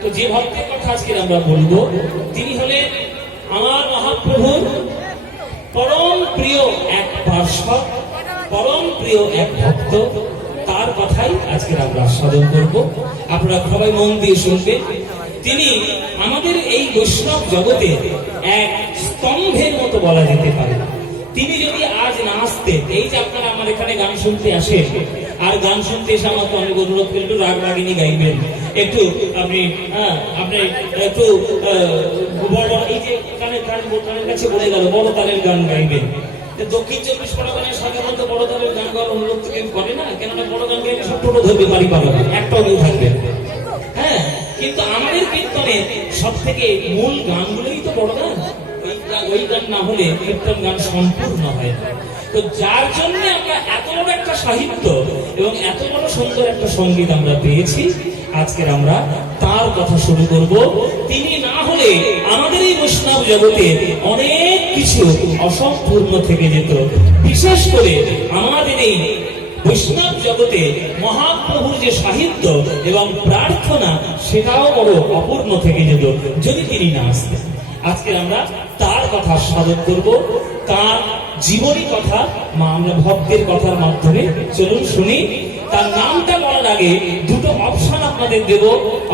তো যে ভক্তের কথা আজকে আমরা বলবো তিনি হলেন আমার মহাপ্রভুর পরম প্রিয় এক পার্শ্বদ, পরম প্রিয় এক ভক্ত। তার কথাই আজকে আমরা আস্বাদন করব। আপনারা সবাই মন দিয়ে শুনবেন। তিনি আমাদের এই বৈষ্ণব জগতে এক স্তম্ভের মতো বলা যেতে পারে। তিনি যদি আজ না আসতেন, এই যে আপনারা আমার এখানে গান শুনতে আসেন, আর গান শুনতে এসে আমাকে অনেক অনুরোধ করে একটু রাগ রাগিনী গাইবেন, একটু আপনি একটু বড় এই যে কানের কাছে বলে গেল বড় তালের গান গাইবেন। দক্ষিণ 24 পরগনায় সাধারণত বড় তালের গান গাওয়ার অনুরোধ কেউ করে না, কেননা বড় গান গাইলে সব টোটো ধরবে, বাড়ি পাবে না, একটাও কেউ থাকবে। হ্যাঁ, কিন্তু আমাদের কীর্তনে সব থেকে মূল গানগুলোই তো বড় গান। ওই গান না হলে কীর্তন গান সম্পূর্ণ হয় না। তো যার জন্য আমরা এত বড় একটা সাহিত্য এবং এত বড় সুন্দর একটা সঙ্গীত আমরা পেয়েছি, আজকের আমরা তার কথা শুরু করব। তিনি না হলে আমাদের এই বৈষ্ণব জগতে অনেক কিছু অসম্পূর্ণ থেকে যেত। বিশেষ করে আমাদের এই বৈষ্ণব জগতে মহাপ্রভুর যে সাহিত্য এবং প্রার্থনা, সেটাও বড় অপূর্ণ থেকে যেত যদি তিনি না আসতেন। আজকে আমরা তার কথা আস্বাদন করব, তার জীবনী কথা আমরা ভক্তের কথার মাধ্যমে চলুন শুনি। তার নামটা বলার আগে দুটো অপশন আপনাদের দেব।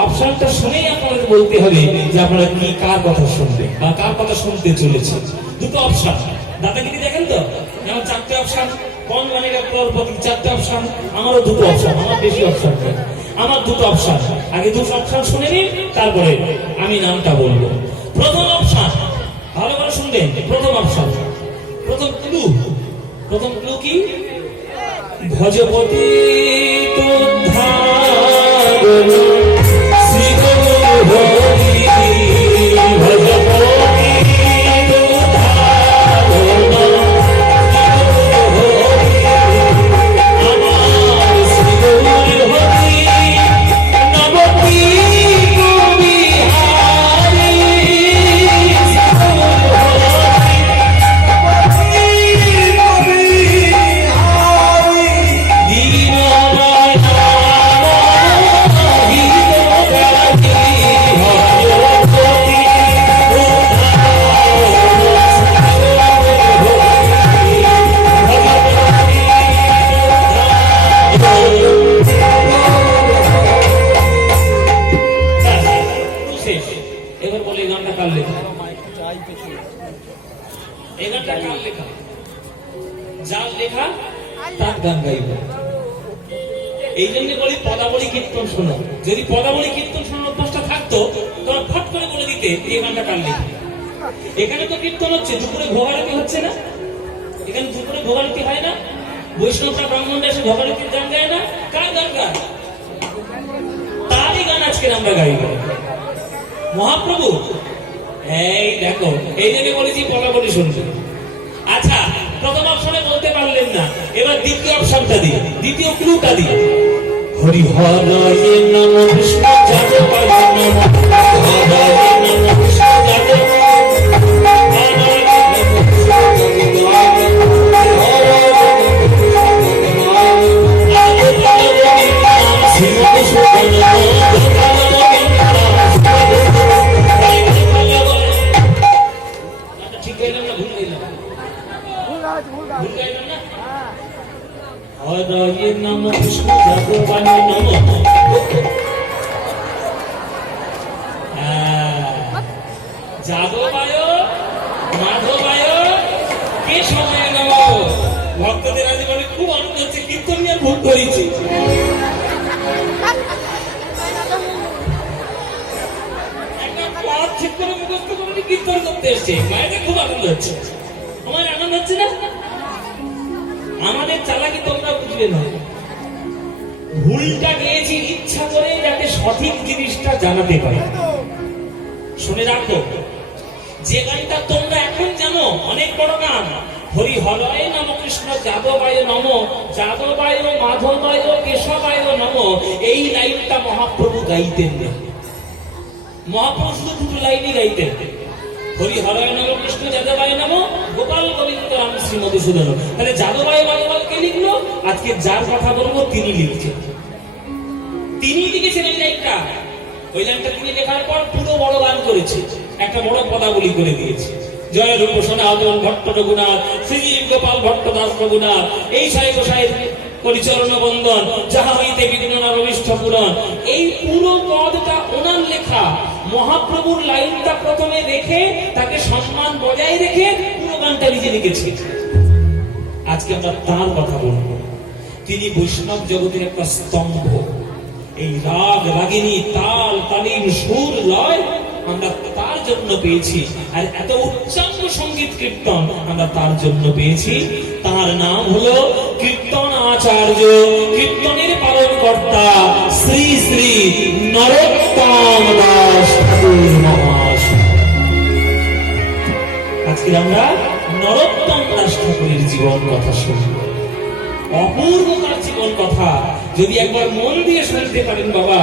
অপশনটা শুনেই আপনাদের বলতে হবে যে আপনারা কি কার কথা শুনবেন বা কার কথা শুনতে চলেছে। দুটো অপশন, দাদাগিরি দেখেন তো, যেমন 4টে অপশন, কোন মানে চারটে অপশন, আমারও দুটো অপশন, আমার বেশি অপশন নেই, আমার দুটো অপশন। আগে দুটো অপশন শুনে নিন, তারপরে আমি নামটা বলবো। প্রথম অপশন, ভালো করে শুনবেন। প্রথম অপশন, প্রথম ক্লু কি? ভজপতি শ্রী যার লেখা তার গান গাইব। এই জন্য বলি পদাবলী কীর্তন শোনো। যদি পদাবলী কীর্তন শোনার অভ্যাসটা থাকতো, তোমরা ফট করে বলে দিতে এই গানটা কার লেখা। এখানে তো কীর্তন হচ্ছে, দুপুরে ভোগারতি হচ্ছে না? এখানে দুপুরে ভোগারতি হয় না? বৈষ্ণবরা ব্রাহ্মণরা এসে ভোগারতির গান গায় না? কার গান গায়? তারই গান আজকে আমরা গাইব। মহাপ্রভু, এই দেখো, এই জন্য বলেছি পদাবলী শুনবে। আচ্ছা, প্রথম অপশনে বলতে পারলেন না, এবার দ্বিতীয় অপশনটা দিয়ে, দ্বিতীয় ক্লুটা দিয়ে। হরি হরয়ে নমঃ কৃষ্ণ যাদবায় নমঃ, হরয়ে নমঃ কৃষ্ণ যাদবায় হরয়ে নমঃ কৃষ্ণ যাদবায় নমঃ। যাদবায় মাধবায় কেশবায় নমঃ। ভক্তদের আজ বলে খুব আনন্দ হচ্ছে, কীর্তন নিয়ে ভুল করেছি। একটা পথ ঠিক করে মুখস্থ করে কীর্তন করতে এসছে, মায়েদের খুব আনন্দ হচ্ছে। আমার আনন্দ হচ্ছে না? আমাদের চালাকি তোমরা বুঝবে না, ভুলটা গেয়েছি ইচ্ছা করে যাতে সঠিক জিনিসটা জানাতে পারি। শুনে রাখো, যে গানটা তোমরা এখন জানো অনেক বড় গান, হরি হরয়ে নমঃ কৃষ্ণ যাদবায় নমঃ, যাদবায় মাধবায় কেশবায় নমঃ, এই লাইনটা মহাপ্রভু গাইতেন না। মহাপ্রভু শুধু দুটো লাইনই গাইতেন, হরি হরয়ে নমঃ কৃষ্ণ যাদবায় নমঃ, গোপাল গোবিন্দ রাম শ্রী মধুসূদন। তাহলে যাদবায় মাধবায় কে লিখলো? আজকে যার কথা বলবো তিনি লিখছেন, তিনি লিখেছেন এই লাইনটা। ওই লাইনটা তিনি লেখার পর পুরো বড় গান করেছে, একটা বড় পদাবলী করে দিয়েছে। জয় রূপ সনাতন ভট্ট রঘুনাথ, শ্রীজীব গোপাল ভট্ট দাস রঘুনাথ, এই সাহেব গোসাইয়ের পরিচরণ বন্দন, যাহা হইতে বিভিন্ন অভিষ্ট পূরণ। এই পুরো পদটা ওনার লেখা। মহাপ্রভুর লাইনটা প্রথমে রেখে তাকে সম্মান বজায় রেখে পুরো গানটা নিজে লিখেছে। আজকে আমরা তার কথা বলবো। তিনি বৈষ্ণব জগতের একটা স্তম্ভ। এই রাগ রাগিনী তাল তালিম সুর লয় আমরা তার জন্য পেয়েছি, আর এত উচ্চাঙ্গ সঙ্গীত কীর্তন আমরা তার জন্য পেয়েছি। তার নাম হলো কীর্তন আচার্য, কীর্তনের পালন কর্তা শ্রী শ্রী নরোত্তম দাস ঠাকুর মহাশয়। আজকে আমরা নরোত্তম দাস ঠাকুরের জীবন কথা শুনব। অপূর্ব তার জীবন কথা যদি একবার মন দিয়ে শুনতে পারেন বাবা,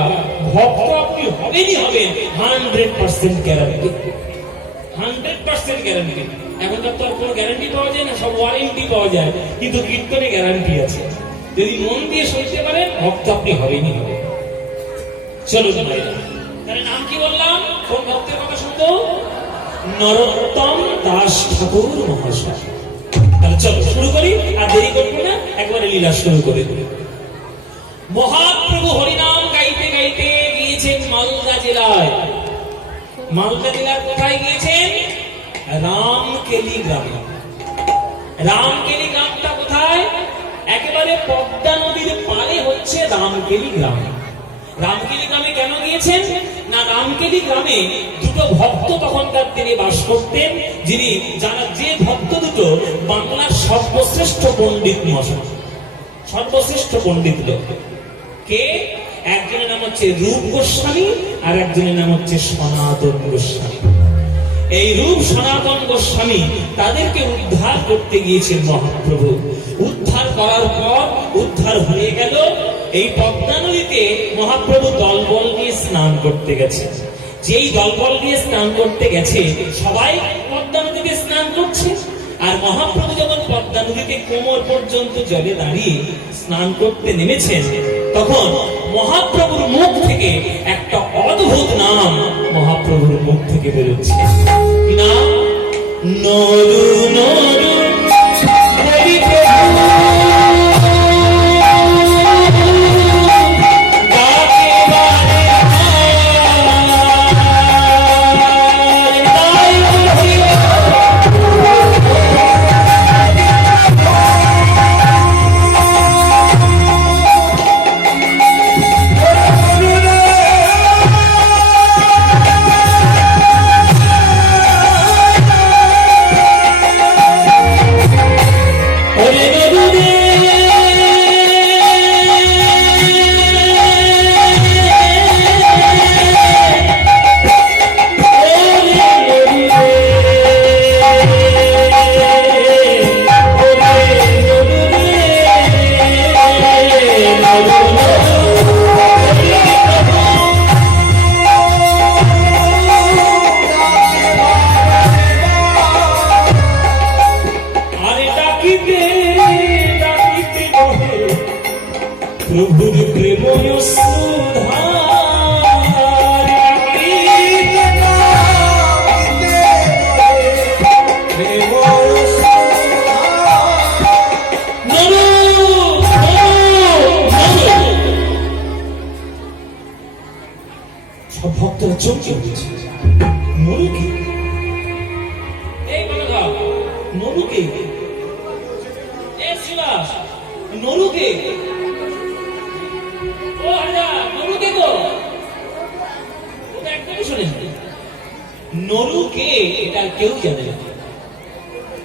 ভক্ত আপনি হবেনই হবেন, 100% গ্যারান্টি, 100% গ্যারান্টি। এখনকার তো আর কোনো গ্যারান্টি পাওয়া যায় না, সব ওয়ারেন্টি পাওয়া যায়, কিন্তু কীর্তনে গ্যারান্টি আছে। যদি মন দিয়ে শুনতে পারেন ভক্ত আপনি হবেনই হবেন। চলুন ভাইরা, তার নাম কি বললাম? কোন ভক্তের কথা শুনবো? নরোত্তম দাস ঠাকুর মহাশয়। তাহলে চলো শুরু করি, আর দেরি করবো না, একবারে লীলা শুরু করে দিই। মহাপ্রভু হরিনাম গাইতে গাইতে গিয়েছেন মালদা জেলায়। মালদা জেলার কোথায় গিয়েছেন? রামকেলি গ্রামে। রামকেলি গ্রামটা কোথায়? একেবারে পদ্মা নদীর পারে হচ্ছে রামকেলি গ্রাম। রামকেলি গ্রামে কেন গিয়েছেন? না, রামকেলি গ্রামে দুটো ভক্ত তখনকার দিনে বাস করতেন, যিনি যে ভক্ত দুটো বাংলার সর্বশ্রেষ্ঠ পণ্ডিত মশাই, সর্বশ্রেষ্ঠ পণ্ডিত লোক। কে? একজনের নাম হচ্ছে রূপ গোস্বামী, আর একজনের নাম হচ্ছে সনাতন গোস্বামী। এই রূপ সনাতন গোস্বামী তাদেরকে উদ্ধার করতে গিয়েছেন মহাপ্রভু। উদ্ধার করার পর উদ্ধার হয়ে গেল। এই পদ্মা নদীতে মহাপ্রভু দলবল নিয়ে স্নান করতে গেছে। যেই দলবল নিয়ে স্নান করতে গেছে সবাই পদ্মা নদীতে স্নান করছে, আর মহাপ্রভু যখন পদ্মা নদীতে কোমর পর্যন্ত জলে দাঁড়িয়ে স্নান করতে নেমেছেন, তখন মহাপ্রভুর মুখ থেকে একটা অদ্ভুত নাম মহাপ্রভুর মুখ থেকে বেরোচ্ছে। কি নাম? নরু নরু হরি প্রভু। প্রভুর প্রেম সব ভক্তরা চমকে উঠেছে। নরুকে, এই বলো নরুকে, নরুকে নরুকে এটা কেউ জানে না।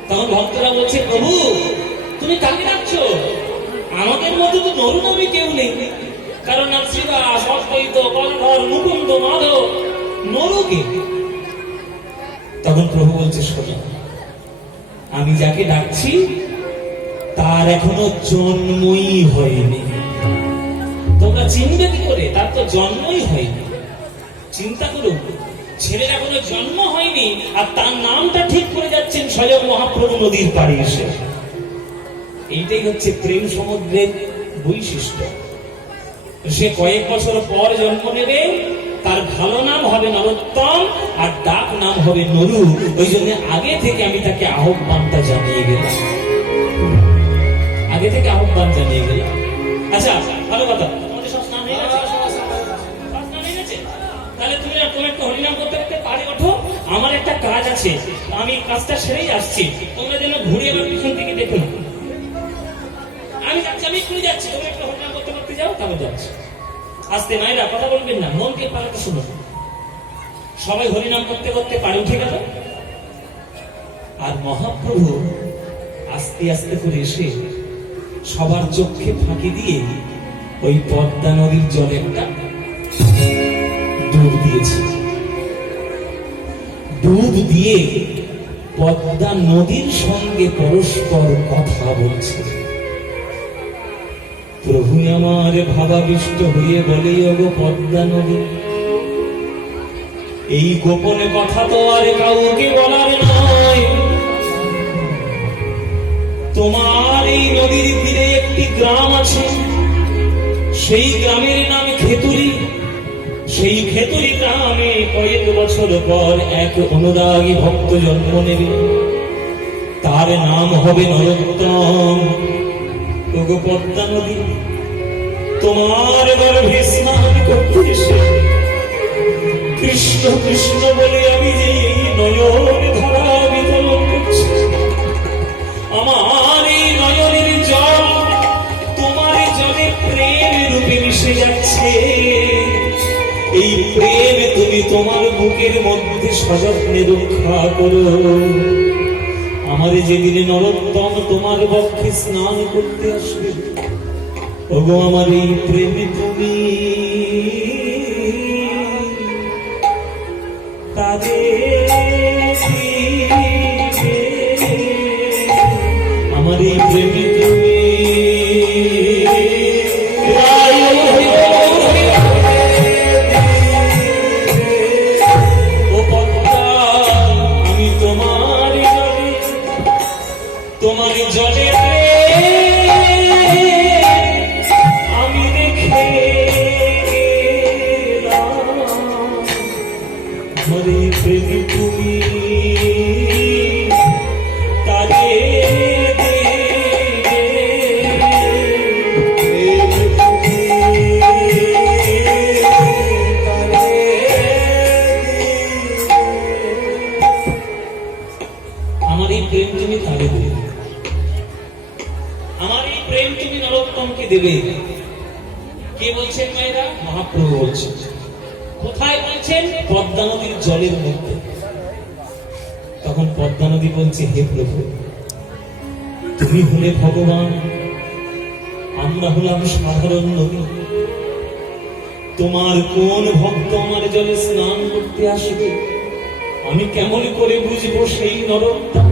তখন ভক্তরা বলছে, প্রভু তুমি কাকে ডাকছো? আমাদের মধ্যে তো নরু নামে কেউ নেই, কারণ নাম শ্রীদাস, অদ্বৈত, বলধর, মুকুন্দ, মাধব। নরুকে? তখন প্রভু বলছে, শোনো, আমি যাকে ডাকছি তার এখনো জন্মই হয়নি। তোমরা চিনবে কি করে? তার তো জন্মই হয়নি। চিন্তা করুন, ছেলের এখনো জন্ম হয়নি আর তার নামটা ঠিক করে যাচ্ছেন স্বয়ং মহাপ্রভু নদীর পাড়ে এসে। এইটাই হচ্ছে প্রেম সমুদ্রের বৈশিষ্ট্য। সে কয়েক বছর পর জন্ম নেবে, তার ভালো নাম হবে নরোত্তম আর ডাক নাম হবে নরু। ওই জন্য আগে থেকে আমি তাকে আহ্বানটা জানিয়ে গেলাম, আগে থেকে আহ্বান জানিয়ে গেলাম। আচ্ছা, ভালো কথা, তোমাদের সব স্নান হয়ে গেছে? সব স্নান হয়ে গেছে? তাহলে তুমি একটু হরিনাম করতে করতে পারে ওঠো, আমার একটা কাজ আছে, আমি কাজটা সেরেই আসছি। তোমরা যেন ঘুরে এবার পিছন থেকে দেখো না। আমি যাচ্ছি, আমি এক্ষুনি যাচ্ছি, তোমরা একটু হরিনাম করতে করতে যাও, তারপর যাচ্ছি। আস্তে, মায়েরা কথা বলবেন না, মন দিয়ে পালাটা শুনো। সবাই হরিনাম করতে করতে পারে উঠে গেল, আর মহাপ্রভু আস্তে আস্তে করে এসে সবার চোখে ফাঁকি দিয়ে ওই পদ্মা নদীর জলে একটা ডুব দিয়েছে। ডুব দিয়ে পদ্মা নদীর সঙ্গে পরস্পর কথা বলছে। প্রভু আমার ভাবাবিষ্ট হয়ে বলে, ওগো পদ্মা নদী, এই গোপনে কথা তো আর কাউকে বলার নয়। তোমার এই নদীর তীরে একটি গ্রাম আছে, সেই গ্রামের নাম খেতুরি। সেই খেতুরি গ্রামে কয়েক বছর পর এক অনুরাগী ভক্ত জন্ম নেবে, তার নাম হবে নরোত্তম। ওগো পদ্মা নদী, তোমার গর্ভে স্নান করতে এসে কৃষ্ণ কৃষ্ণ বলে আমি যে নয়ন ধারা বিতরণ করছি, আমার এই নয়নের জল তোমার জলে প্রেম রূপে মিশে যাচ্ছে। এই প্রেম তুমি তোমার বুকের মধ্যে সযত্নে রক্ষা করো। আমার যেদিনে নরোত্তম তোমার বক্ষে স্নান করতে আসবে, ওগো আমার এই প্রেমে তুমি আমার এই প্রেমে তুমি ও পদ্মা, আমি তোমার জলে, তোমার জলে আমি রেখে আমার এই প্রেমে তুমি তারে দেবে। কে বলছেন মায়েরা? মহাপ্রভু বলছেন। কোথায় বলছেন? পদ্মা নদীর জলের মধ্যে। তখন পদ্মা নদী বলছে, হে প্রভু, তুমি হলে ভগবান, আমরা হলাম সাধারণ নদী। তোমার কোন ভক্ত আমার জলে স্নান করতে আসবে, আমি কেমন করে বুঝবো সেই নরোত্তম?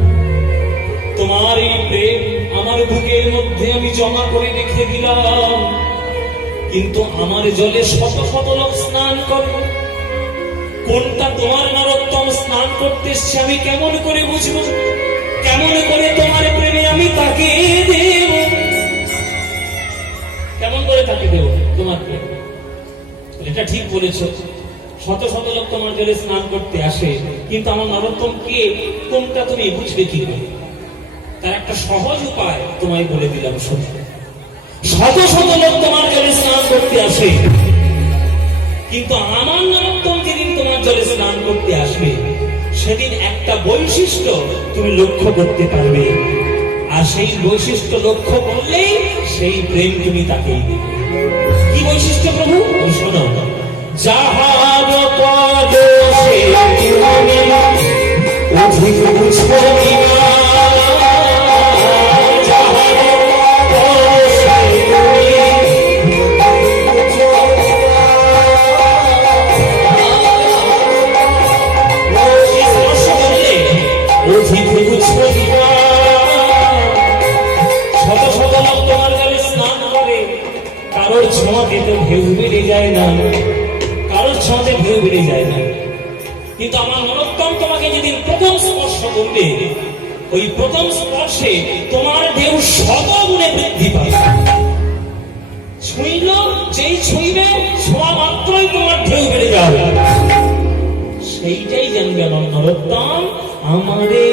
তোমার এই প্রেম আমার বুকের মধ্যে আমি জমা করে রেখে দিলাম, কিন্তু আমার জলে শত শত লোক স্নান করে, কোনটা তোমার নরোত্তম স্নান করতে এসছে আমি কেমন করে বুঝবো? কেমন করে তোমার প্রেমে আমি তাকে দেব? কেমন করে তাকে দেব তোমার প্রেম? এটা ঠিক বলেছ, শত শত লোক তোমার জলে স্নান করতে আসে, কিন্তু আমার নরোত্তম কে, কোনটা তুমি বুঝবে কি করে? তার একটা সহজ উপায় তোমায় বলে দিলাম, শোনো। শত শত লোক তোমার জলে স্নান করতে আসে, কিন্তু আমার নরোত্তম যেদিন তোমার জলে স্নান করতে আসবে, সেদিন একটা বৈশিষ্ট্য তুমি লক্ষ্য করতে পারবে, আর সেই বৈশিষ্ট্য লক্ষ্য করলেই সেই প্রেম তুমি তাকেই দেবে। কি বৈশিষ্ট্য প্রভু? শোনো, যাহার পদে অধিক বুঝবো কারোর ছোঁয়াতে তো ঢেউ বেড়ে যায় না, কারোর ছোঁয়াতে ঢেউ বেড়ে যায় না, কিন্তু আমার নরোত্তম তোমাকে যেদিন প্রথম স্পর্শ করবে, ওই প্রথম স্পর্শে তোমার ঢেউ শত গুণে বৃদ্ধি পাবে, ছুঁইল, যেই ছুঁইবে ছোঁয়া মাত্রই তোমার ঢেউ বেড়ে যাবে। সেইটাই জানবে আমার নরোত্তম, আমারে